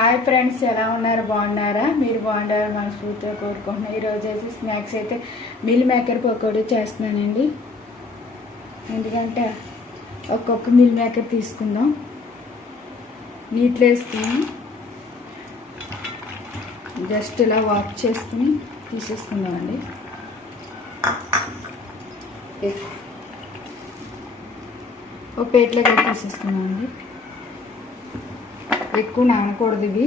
Hi friends, ఎలా ఉన్నారు? బాగున్నారా? మీరు బాగుండారా మనస్ఫూర్తిగా కోరుకుంటున్నాను. ఈరోజు అయితే స్నాక్స్ అయితే మిల్ మేకర్ పకోడీ చేస్తున్నానండి. ఎందుకంటే ఒక్కొక్క మిల్ మేకర్ తీసుకుందాం, నీటిలో వేసుకుని జస్ట్ ఇలా వాష్ చేసుకుని తీసేసుకుందామండి. ఒక ప్లేట్లోకి తీసేసుకున్నామండి. ఎక్కువ నానకూడదు ఇవి.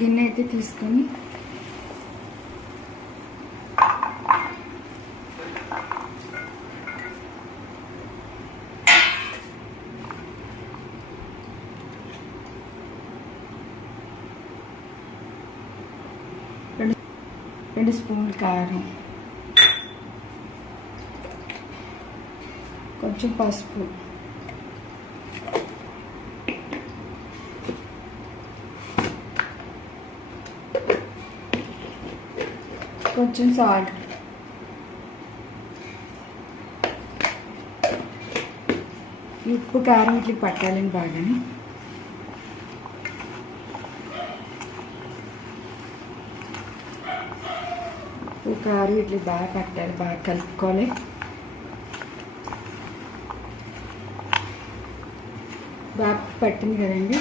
గిన్నె అయితే తీసుకొని రెండు స్పూన్లు కారం, కొంచెం పసుపు, కొంచెం సాల్ట్, ఉప్పు కారం ఇట్లా పట్టాలని బాగా. ఉప్పు కారం ఇట్లా బాగా పట్టాలి, బాగా కలుపుకోవాలి. బాగా పట్టింది కదండి.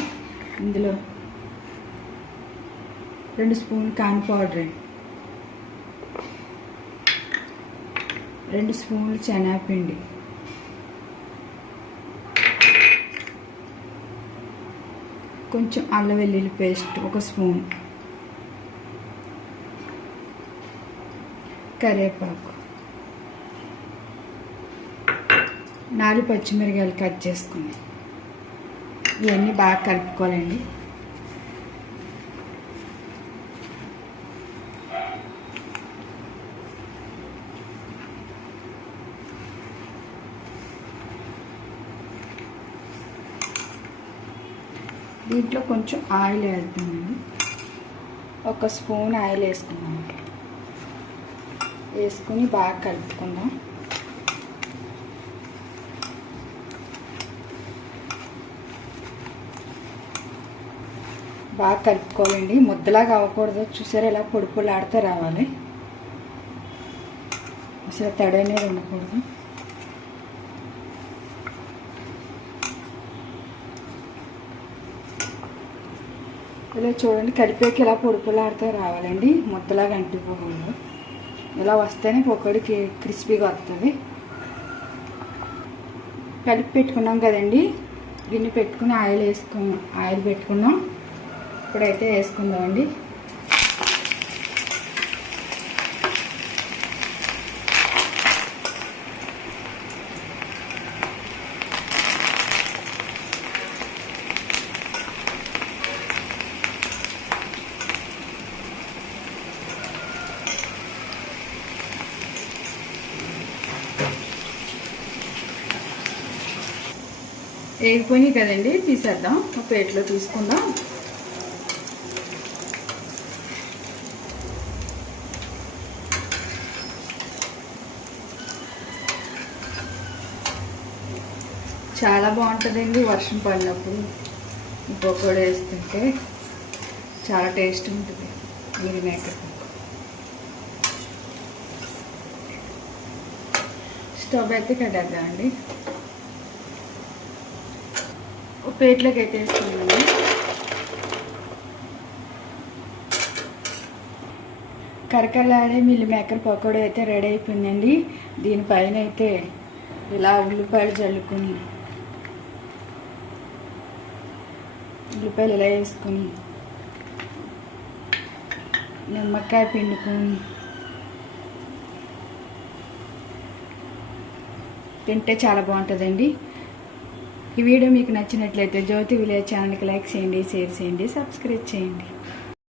ఇందులో 2 స్పూన్లు కార్న్ పౌడర్, 2 స్పూన్లు శనగపిండి, కొంచెం అల్లం వెల్లుల్లి పేస్ట్ 1 స్పూన్, కరివేపాకు, 4 పచ్చిమిరపకాయలు కట్ చేసుకుని ఇవన్నీ బాగా కలుపుకోవాలండి. దీంట్లో కొంచెం ఆయిల్ వేద్దామండి. 1 స్పూన్ ఆయిల్ వేసుకుందాం. వేసుకుని బాగా కలుపుకుందాం. బాగా కలుపుకోవాలండి. ముద్దలాగా అవ్వకూడదు. చూసారా, ఇలా పొడి పొడిలాడుతూ రావాలి. అసలు తడి అనేది ఉండకూడదు. ఇలా చూడండి, కలిపేకి ఇలా పొడి పొడిలాడుతూ రావాలండి. ముద్దలాగా అంటిపోకూడదు. ఇలా వస్తేనే పకోడీకి క్రిస్పీగా వస్తుంది. కలిపి పెట్టుకున్నాం కదండి. గిన్నె పెట్టుకుని ఆయిల్ పెట్టుకున్నాం. ఇప్పుడైతే వేసుకుందామండి. వేగిపోయినాయి కదండి, తీసేద్దాం. ఒక ప్లేట్లో తీసుకుందాం. చాలా బాగుంటుందండి. వర్షం పడినప్పుడు ఈ పకోడీ వేస్తుంటే చాలా టేస్ట్ ఉంటుంది. మిల్ మేకర్ స్టవ్ అయితే కట్టేద్దామండి. ఒక ప్లేట్లోకి అయితే వేసుకున్నామండి. కరకరలాడే మిల్ మేకర్ పకోడీ అయితే రెడీ అయిపోయిందండి. దీనిపైన అయితే ఇలా ఉల్లిపాయలు చల్లుకొని, ఉల్లిపాయలు ఇలా వేసుకొని, నిమ్మకాయ పిండుకొని తింటే చాలా బాగుంటుందండి. ఈ వీడియో మీకు నచ్చినట్లయితే జ్యోతి విలేజ్ ఛానల్కి లైక్ చేయండి, షేర్ చేయండి, సబ్స్క్రైబ్ చేయండి.